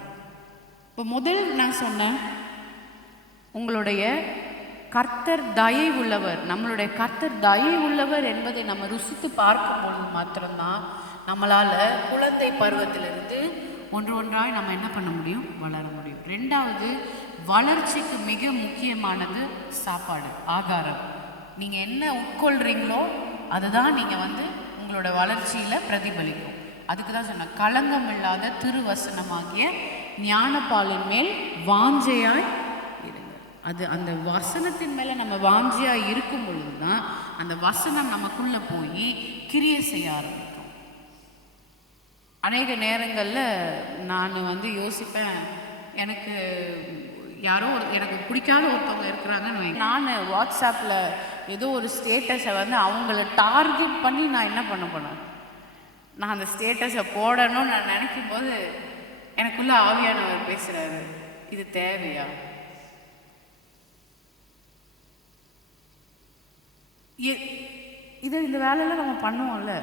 இப்போ முதல் நான் சொன்னேன், உங்களுடைய கர்த்தர் தயை உள்ளவர், நம்மளுடைய கர்த்தர் தயை உள்ளவர் என்பதை நம்ம ருசித்து பார்க்கும் பொழுது மாத்திரம்தான் நம்மளால் குழந்தை பருவத்திலிருந்து ஒன்று ஒன்றாய் நம்ம என்ன பண்ண முடியும், வளர முடியும். ரெண்டாவது, வளர்ச்சிக்கு மிக முக்கியமானது சாப்பாடு, ஆகாரம். நீங்கள் என்ன உட்கொள்கிறீங்களோ அதுதான் நீங்கள் உங்களோட வளர்ச்சியில் பிரதிபலிக்கும். அதுக்கு தான் சொன்ன களங்கம் இல்லாத திருவசனமாகிய ஞானப்பாலின் மேல் வாஞ்சையாய் இருங்க. அது அந்த வசனத்தின் மேலே நம்ம வாஞ்சையாக இருக்கும் பொழுது தான் அந்த வசனம் நமக்குள்ளே போய் கிரியை செய்ய ஆரம்பிக்கும். அநேக நேரங்களில் நான் யோசிப்பேன், எனக்கு யாரோ எனக்கு பிடிக்காத ஒருத்தவங்க இருக்கிறாங்கன்னு நான் வாட்ஸ்அப்பில் ஏதோ ஒரு ஸ்டேட்டஸை அவங்கள டார்கெட் பண்ணி நான் என்ன பண்ண போனேன், நான் அந்த ஸ்டேட்டஸை போடணும்னு நான் நினைக்கும் போது எனக்குள்ள ஆவியானவர் பேசுகிறாரு, இது தேவையா? இதை இந்த வேலையில் நம்ம பண்ணுவோம்ல,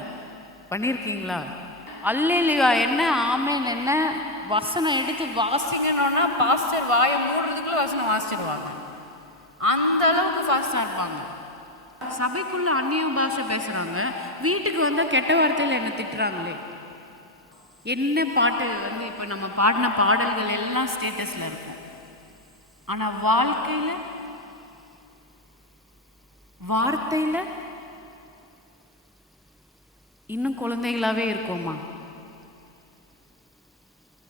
பண்ணியிருக்கீங்களா? அல்லேலூயா என்ன, ஆமேன் என்ன, வசனம் எடுத்து வாசிக்கணும்னா பாஸ்டர் வாயை மூடுறதுக்குள்ள வசனம் வாசிச்சிடுவாங்க. அந்த அளவுக்கு ஃபாஸ்டாக இருப்பாங்க. சபைக்குள்ள அந்நிய பாஷை பேசுகிறாங்க, வீட்டுக்கு வந்தால் கெட்ட வார்த்தையில் என்ன திட்டுறாங்களே. என்ன பாட்டு இப்போ நம்ம பாடின பாடல்கள் எல்லாம் ஸ்டேட்டஸில் இருக்கும். ஆனால் வாழ்க்கையில் வார்த்தையில் இன்னும் குழந்தைகளாகவே இருக்கோமா?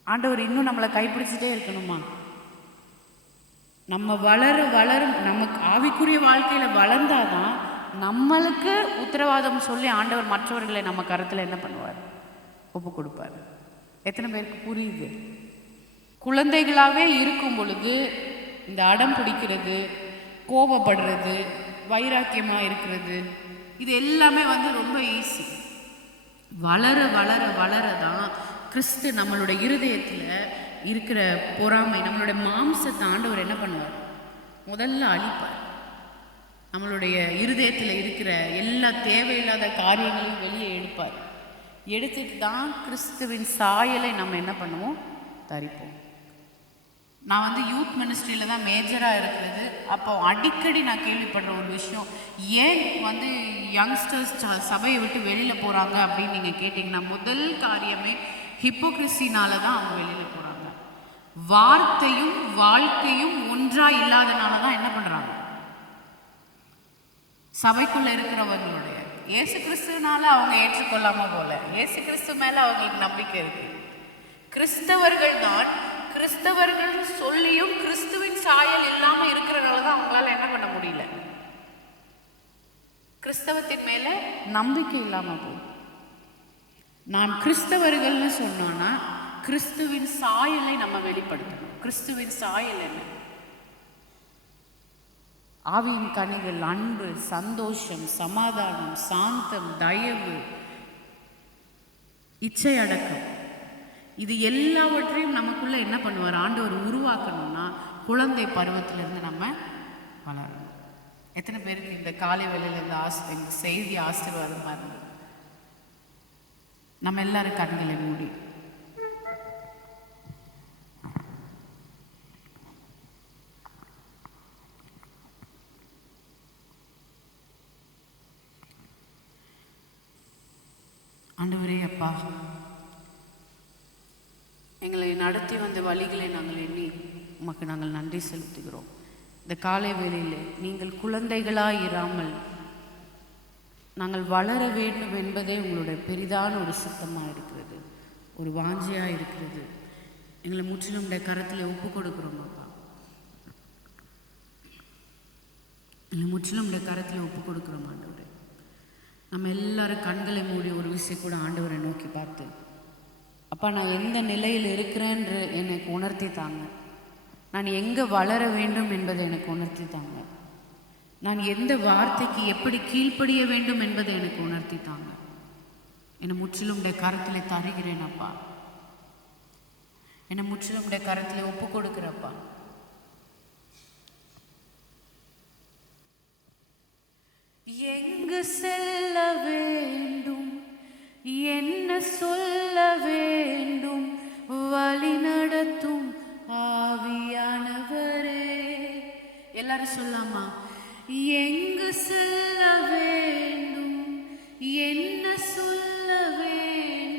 ஆண்டவர் இன்னும் நம்மளை கைப்பிடிச்சிட்டே இருக்கணுமா? நம்ம வளரும் நமக்கு ஆவிக்குரிய வாழ்க்கையில் வளர்ந்தாதான் நம்மளுக்கு உத்தரவாதம் சொல்லி ஆண்டவர் மற்றவர்களை நம்ம கருத்தில் என்ன பண்ணுவார், ஒப்பு கொடுப்பார். எத்தனை பேருக்கு புரியுது? குழந்தைகளாகவே இருக்கும் பொழுது இந்த அடம் பிடிக்கிறது, கோபப்படுறது, வைராக்கியமாக இருக்கிறது, இது எல்லாமே ரொம்ப ஈஸி. வளர வளர வளர தான் கிறிஸ்து நம்மளுடைய இருதயத்தில் இருக்கிற பொறாமை, நம்மளுடைய மாம்சத்தை ஆண்டவர் என்ன பண்ணுவார், முதல்ல அழிப்பார். நம்மளுடைய இருதயத்தில் இருக்கிற எல்லா தேவையில்லாத காரியங்களையும் வெளியே எடுப்பார். எடுத்துட்டு தான் கிறிஸ்துவின் சாயலை நம்ம என்ன பண்ணுவோம், தரிப்போம். நான் யூத் மினிஸ்ட்ரியில் தான் மேஜராக இருக்கிறது. அப்போ அடிக்கடி நான் கேள்விப்படுற ஒரு விஷயம், ஏன் யங்ஸ்டர்ஸ் சபையை விட்டு வெளியில் போகிறாங்க அப்படின்னு நீங்கள் கேட்டிங்கன்னா, முதல் காரியமே ஹிப்போக்ரிசினால தான் அவங்க வெளியில் போகிறாங்க. வார்த்தையும் வாழ்க்கையும் ஒன்றாக இல்லாதனால தான் என்ன பண்ணுறாங்க, சபைக்குள்ளே இருக்கிறவங்களுடைய இயேசு கிறிஸ்துவனால அவங்க ஏற்றுக்கொள்ளாமல் போல, இயேசு கிறிஸ்து மேலே அவங்களுக்கு நம்பிக்கை இருக்கு. கிறிஸ்தவர்கள் தான் கிறிஸ்தவர்கள் சொல்லியும் கிறிஸ்துவின் சாயல் இல்லாமல் இருக்கிறனால தான் அவங்களால என்ன பண்ண முடியல, கிறிஸ்தவத்தின் மேல நம்பிக்கை இல்லாமல் போகுது. நான் கிறிஸ்தவர்கள்னு சொன்னோன்னா கிறிஸ்துவின் சாயலை நம்ம வெளிப்படுத்தணும். கிறிஸ்துவின் சாயல் என்ன? ஆவியின் கனிகள் அன்பு, சந்தோஷம், சமாதானம், சாந்தம், தயவு, இச்சை அடக்கம். இது எல்லாவற்றையும் நமக்குள்ள என்ன பண்ணுவார், ஆண்டவர் உருவாக்கணும்னா குழந்தை பருவத்திலிருந்து நம்ம வளரணும். எத்தனை பேருக்கு இந்த காலை வேளையில் இந்த செய்தி ஆசீர்வாதமாக இருந்தது? நம்ம எல்லாரும் கண்களை மூடி ஆண்டவரே அப்பா, எங்களை நடத்தி வந்த வழிகளை நாங்கள் எண்ணி உமக்கு நாங்கள் நன்றி செலுத்துகிறோம். இந்த காலை வேளையில் நீங்கள் குழந்தைகளாக இராமல் நாங்கள் வளர வேண்டும் என்பதே உங்களுடைய பெரிதான ஒரு சுத்தமாக இருக்கிறது, ஒரு வாஞ்சியாக இருக்கிறது. எங்களை முற்றிலும் உடைய கரத்தில் ஒப்பு கொடுக்குறோம் அப்பா. எங்களை முற்றிலும் உடைய கரத்தில் ஒப்பு கொடுக்குறோம் ஆண்டவரே. நம்ம எல்லாரும் கண்களை மூடி ஒரு விஷயம் கூட ஆண்டவரை நோக்கி பார்த்து, அப்பா நான் எந்த நிலையில் இருக்கிறேன்று எனக்கு உணர்த்தி தாங்க. நான் எங்கே வளர வேண்டும் என்பதை எனக்கு உணர்த்தி தாங்க. நான் எந்த வார்த்தைக்கு எப்படி கீழ்ப்படிய வேண்டும் என்பதை எனக்கு உணர்த்தி தாங்க. என்னை முற்றிலும் உடைய கரத்தில் தருகிறேன் அப்பா. என்னை முற்றிலும் உடைய கரத்தில் ஒப்பு கொடுக்குறப்பா. எங்கு செல்ல வேண்டும், என்ன சொல்ல வேண்டும், வழி நடத்தும் ஆவியானவரே. எல்லாரும் சொல்லாமா? எங்கு செல்ல வேண்டும், என்ன சொல்ல வேண்டும்,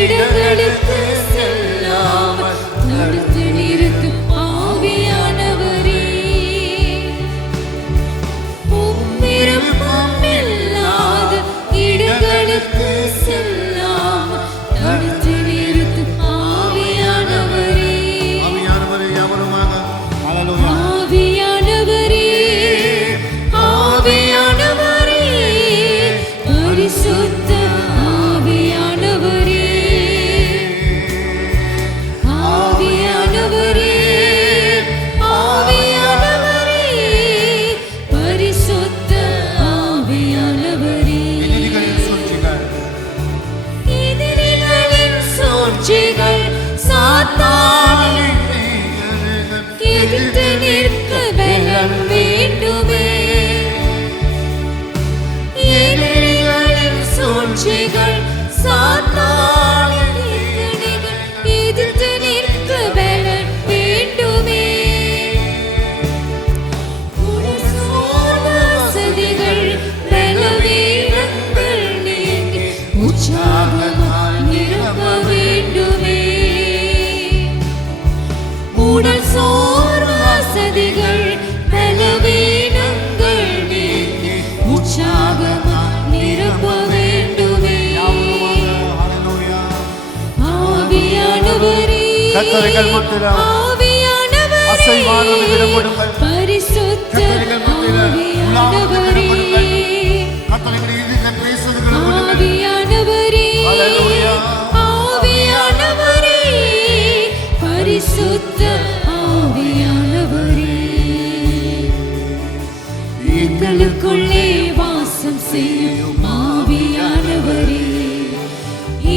இடங்களுக்கு செல்லாமல் தடுத்து நிறுத்தும் ஆவியானவரே, உம் விருப்பம் இல்லாத இடங்களுக்கு செல்லாமல் தடுத்து நிறுத்தும் ஆவியானவரே, ஆவியானவரே யாவருமாக ஹalleluya ஆவியானவரே, ஆவியானவரே, பரிசுத்த ஆவியானவரே, ஆவியானவரே, ஆவியானவரே, பரிசுத்த ஆவியானவரே, எதிரிகளின் சூழ்ச்சிகள் எதிரிகளின் சூழ்ச்சிகள் சாத்தானின் எதிர்த்து நிற்க பலம் வேண்டுமே, எதிரிகளின் சூழ்ச்சிகள் சாத்தானின் எதிர்த்து நிற்க பலம் வேண்டுமே, வசதிகள் பலவீனங்கள் நீங்கி உற்சாகமாய் நிரப்ப வேண்டுமே, உடல் சோர்வு வசதிகள் பலவீனங்கள் நீங்கி உற்சாகமாய் நிரப்ப வேண்டுமே, ஹalleluya ஆவியானவரே, கர்த்தர்கள் முத்திரம் ஆவியானவரே, அசைவானது இடம் கொடுங்கள். பரிசுத்த கர்த்தர்கள் முத்திரம் உலாவுவது ஆவியானவரே, இடம் கொடுங்கள். கர்த்தர்கள் இதில் பேசுவது இடம் கொடுங்கள். ஆவியானவரே, ஹalleluya ஆவியானவரே, பரிசுத்த ஆவியானவரே, எங்களுக்குள்ளே வாசம் செய்யும் ஆவியானவரே,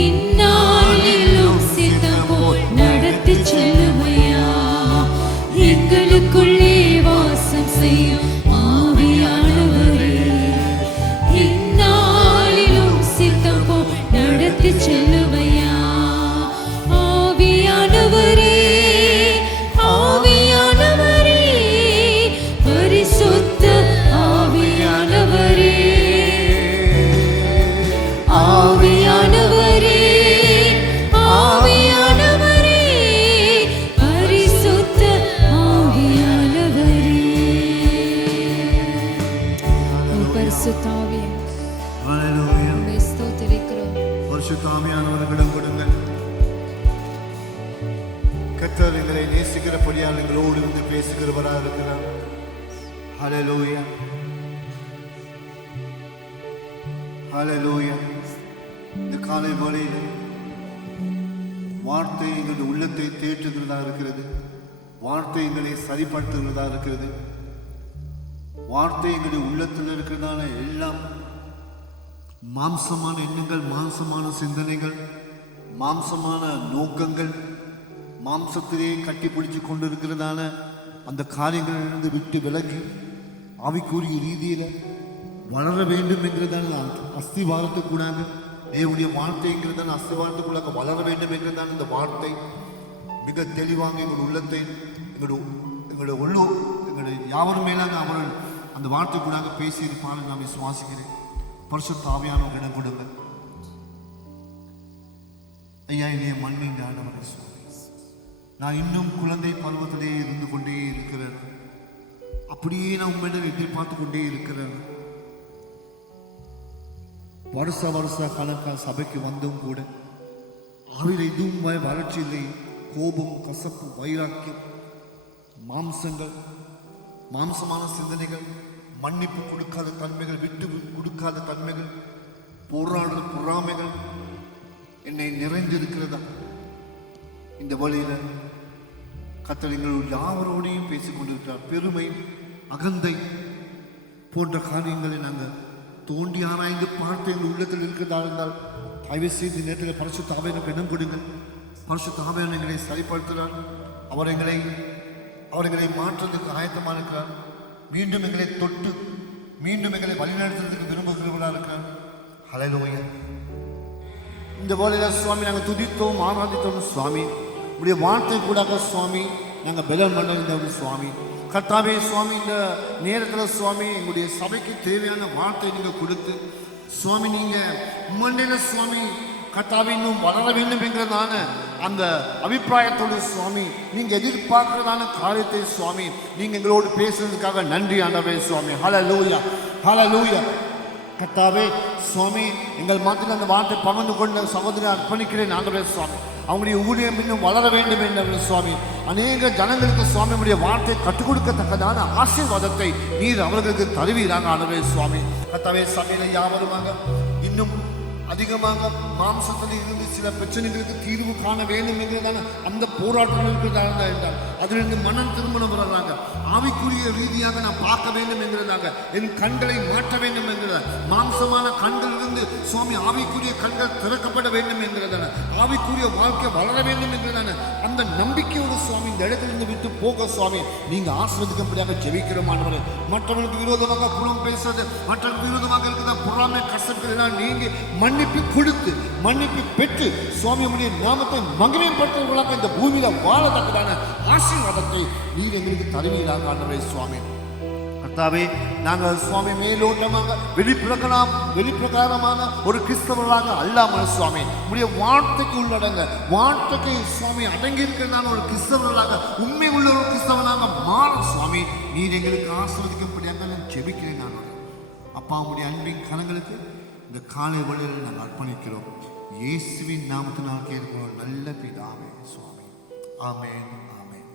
இந்நாளிலும் சித்தம் போல் நடத்தி செல்லுமையா, எங்களுக்குள்ளே வாசம் செய்யும் ஆவியானவரே, இந்நாளிலும் சித்தம் போல் நடத்தி செல்லுமையா, ஆவியானவரே, ஆவியானவரே, பரிசுத்த ஆவியானவரே, ஆவியானவரே, ஆவியானவரே, பரிசுத்த ஆவியானவரே, பரிசுத்த ஆவியானவரே, ஹalleluya உம்மை ஸ்தோத்திரிக்கிறோம். பரிசுத்த ஆவியானவருக்கு இடம் கொடுங்கள். கர்த்தர் எங்களை நேசிக்கிறபடியால் எங்களோடு இருந்து பேசுகிறவராக இருக்கிறார். ஹalleluya ஹalleluya இந்த காலை வேளையில் வார்த்தை எங்களுடைய உள்ளத்தை தேற்றுகிறதா இருக்கிறது. வார்த்தை எங்களை சரிப்படுத்துகிறதா இருக்கிறது. வார்த்தை எங்களுடைய உள்ளத்தில் இருக்கிறதான எல்லாம் மாம்சமான எண்ணங்கள், மாம்சமான சிந்தனைகள், மாம்சமான நோக்கங்கள், மாம்சத்திலே கட்டி பிடிச்சு கொண்டிருக்கிறதான அந்த காரியங்களிலிருந்து விட்டு விலகி ஆவிக்குரிய ரீதியில் வளர வேண்டும் என்கிறதான அஸ்திவாரத்துக்குள்ளாக தேவனுடைய வார்த்தைங்கிறதான அஸ்திவாரத்துக்குள்ளாக வளர வேண்டும் என்கிறதான இந்த வார்த்தை மிக தெளிவாக எங்களுடைய உள்ளத்தை எங்களுடைய உள்ளூர் எங்களுடைய யாவரும் மேலாக அவர்கள் அந்த வார்த்தைக்குள்ளாக பேசியிருப்பார்கள் நான் விசுவாசிக்கிறேன். பரிசுத்த ஆவியானவர் இடம் கொடுங்கள். ஐயா இனிய மண்ணின் ஆண்டவரே சுவாமி, நான் இன்னும் குழந்தை பருவத்திலே இருந்து கொண்டே இருக்கிறேன். அப்படியே நான் உங்களிடம் எதிர்பார்த்து கொண்டே இருக்கிறேன். வருஷ கணக்காக சபைக்கு வந்தும் கூட ஆவியில் எதுவும் வறட்சி இல்லை. கோபம், கசப்பு, வைராக்கியம், மாம்சங்கள், மாம்சமான சிந்தனைகள், மன்னிப்பு கொடுக்காத தன்மைகள், விட்டு கொடுக்காத தன்மைகள், போராடுற பொறாமைகள் என்னை நிறைந்திருக்கிறதா? இந்த வழியில கர்த்தர் யாவரோடையும் பேசிக் கொண்டிருக்கிறார். பெருமை, அகந்தை போன்ற காரியங்களை நாங்கள் தோண்டி ஆராய்ந்து பார்த்து எங்கள் உள்ளத்தில் இருக்கிறதா இருந்தால் தயவு செய்து நேரத்தில் பரிசுத்த ஆவியானவருக்கு இடம் கொடுங்கள். பரிசுத்த ஆவியானவர் எங்களை சரிப்படுத்துகிறார். அவர் எங்களை மாற்றுறதுக்கு ஆயத்தமாக இருக்கிறார். மீண்டும் எங்களை தொட்டு மீண்டும் எங்களை வழிநடத்துறதுக்கு விரும்புகிறவர்களாக இருக்கிறார். ஹல்லேலூயா. இந்த வேளையில் சுவாமி நாங்கள் துதித்தோம், ஆராதித்தோம் சுவாமி. உடைய வார்த்தை கூடாக சுவாமி நாங்கள் பலன் பண்ண சுவாமி. கர்த்தாவே சுவாமி, இந்த நேரத்தில் சுவாமி எங்களுடைய சபைக்கு தேவையான வார்த்தை நீங்கள் கொடுத்து சுவாமி, நீங்கள் மண்டையில் சுவாமி கர்த்தாவே இன்னும் வளர வேண்டும் என்கிறதான அந்த அபிப்பிராயத்தோடு சுவாமி நீங்க எதிர்பார்க்கிறதான காரியத்தை சுவாமி நீங்க எங்களோடு பேசுறதுக்காக நன்றி ஆண்டவரே சுவாமி. ஹல்லேலூயா, ஹல்லேலூயா. கர்த்தாவே சுவாமி எங்கள் மத்தியில் அந்த வார்த்தை பகிர்ந்து கொண்ட சகோதரி அர்ப்பணிக்கிறேன் ஆண்டவரே சுவாமி. அவங்களுடைய ஊழியம் இன்னும் வளர வேண்டும் என்ற சுவாமி அநேக ஜனங்களுக்கு சுவாமி உடைய வார்த்தை கற்றுக் கொடுக்கத்தக்கதான ஆசீர்வாதத்தை நீர் அவர்களுக்கு தருவீராக ஆண்டவரே சுவாமி. கர்த்தாவே சபையில யாவருமாக இன்னும் அதிகமாக மாம்சத்தில் இருந்து சில பிரச்சனைகளுக்கு தீர்வு காண வேண்டும் என்கிறதான அந்த போராட்டம் இருக்கிறதாக என்றால் அதிலிருந்து மனம் திருமணம் வர்றாங்க. ஆவிக்குரிய ரீதியாக நான் பார்க்க வேண்டும் என்கிறதாக என் கண்களை மாற்ற வேண்டும் என்கிறதா மாம்சமான கண்களிலிருந்து சுவாமி ஆவிக்குரிய கண்கள் திறக்கப்பட வேண்டும் என்கிறதான ஆவிக்குரிய வாழ்க்கை வளர வேண்டும் என்கிறதான அந்த நம்பிக்கையோடு சுவாமி இந்த இடத்திலிருந்து விட்டு போக சுவாமி நீங்க ஆசீர்வதிக்கும்படியாக ஜெபிக்கிறோம் ஆண்டவரே. மற்றவர்களுக்கு விரோதமாக புறம் பேசுறது மற்றவர்களுக்கு விரோதமாக இருக்கிற பொறாமை கசப்புகள் எல்லாம் நீங்கி மன்னிப்பு கொடுத்து மன்னிப்பு பெற்று சுவாமி உடைய நாமத்தை மகிமைப்படுத்துவர்களாக இந்த பூமியில வாழத்தக்கதான ஆசீர்வாதத்தை நீர் எங்களுக்கு தருவீராக ஆண்டவரே சுவாமி. கர்த்தாவே நாங்கள் சுவாமி மேலோட்டமாக வெளிப்பிரகாரமான ஒரு கிறிஸ்தவர்களாக அல்லாமல் சுவாமி உடைய வார்த்தைக்கு உள்ளடங்க வார்த்தைக்கு சுவாமி அடங்கி இருக்கிறதான ஒரு கிறிஸ்தவர்களாக உண்மை உள்ள ஒரு கிறிஸ்தவனாக மாற சுவாமி நீர் எங்களுக்கு ஆசீர்வதிக்கும்படியாக நான் ஜெபிக்கிறேன். நான் அப்பா உடைய அன்பின் கரங்களுக்கு இந்த காலை வழியில் நாங்கள் அர்ப்பணிக்கிறோம். இயேசுவின் நாமத்தினால் கேட்கிறோம் நல்ல பிதாவே சுவாமி. ஆமென், ஆமென்.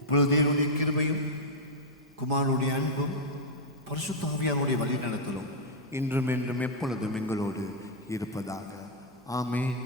இப்பொழுது தேவனுடைய கிருபையும் குமாரனுடைய அன்பும் பரிசுத்த ஆவியாருடைய வழி நடத்தலும் இன்றும் என்றும் எப்பொழுதும் எங்களோடு இருப்பதாக. ஆமென்.